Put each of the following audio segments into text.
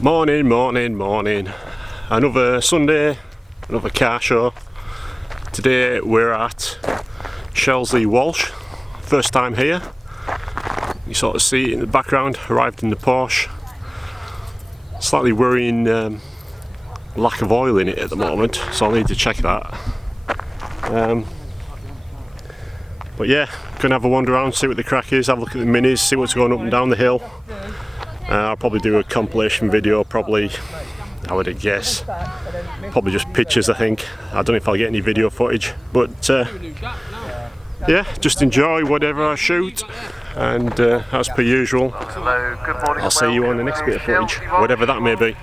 Morning. Another Sunday, another car show. Today we're at Shelsley Walsh. First time here. You sort of see it in the background. Arrived in the Porsche. Slightly worrying lack of oil in it at the moment, so I'll need to check that. But yeah, gonna have a wander around, see what the crack is, have a look at the minis, see what's going up and down the hill. I'll probably do a compilation video, probably, I would guess, probably just pictures I think. I don't know if I'll get any video footage, but yeah, just enjoy whatever I shoot, and as per usual, I'll see you on the next bit of footage, whatever that may be.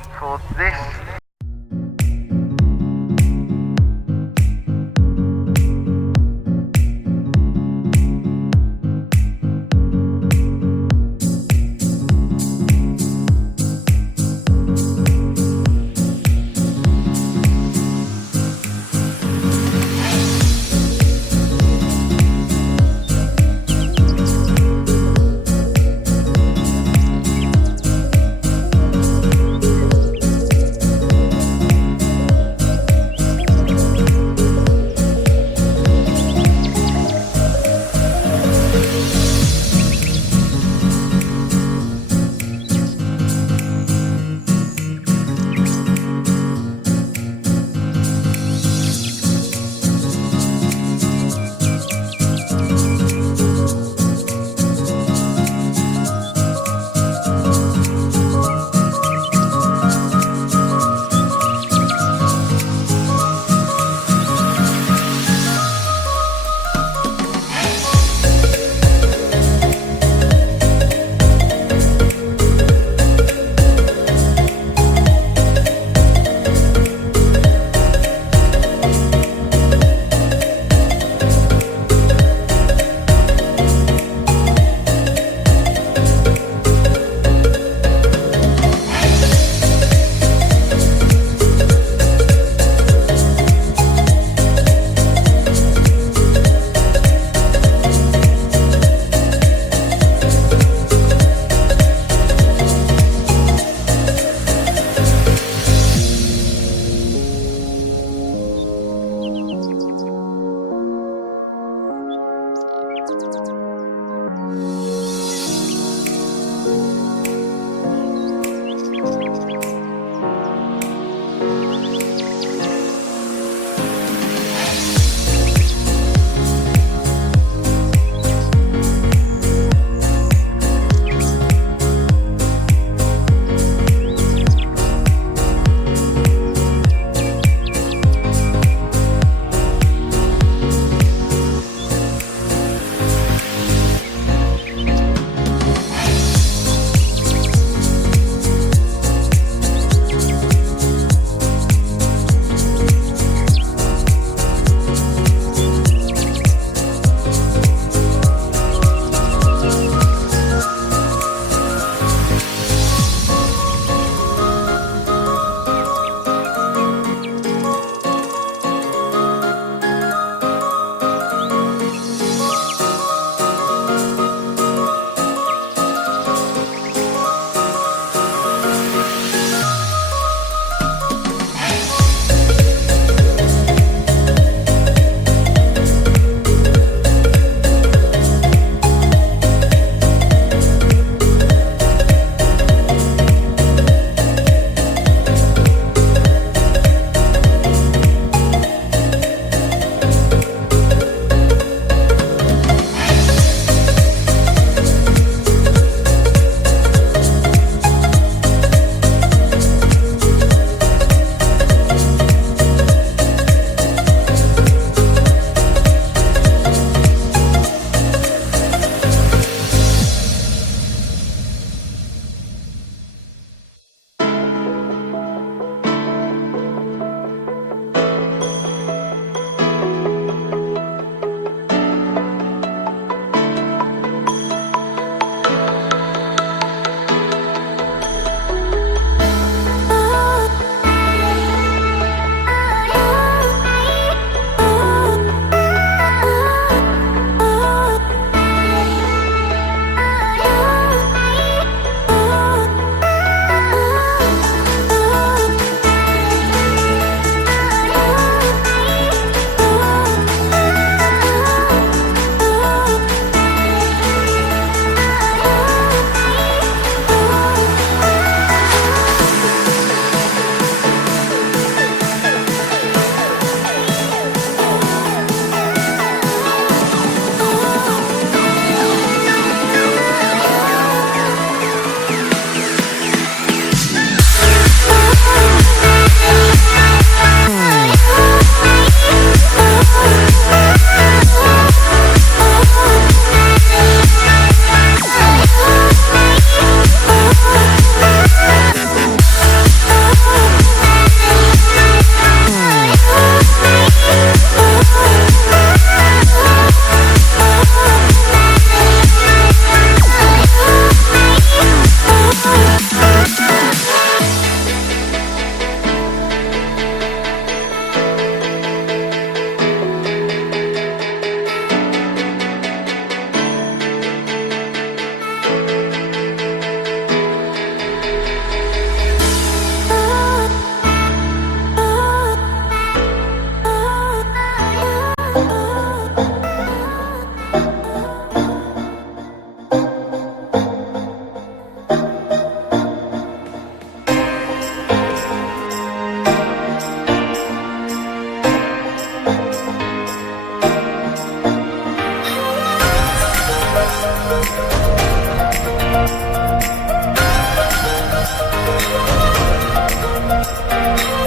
Bye.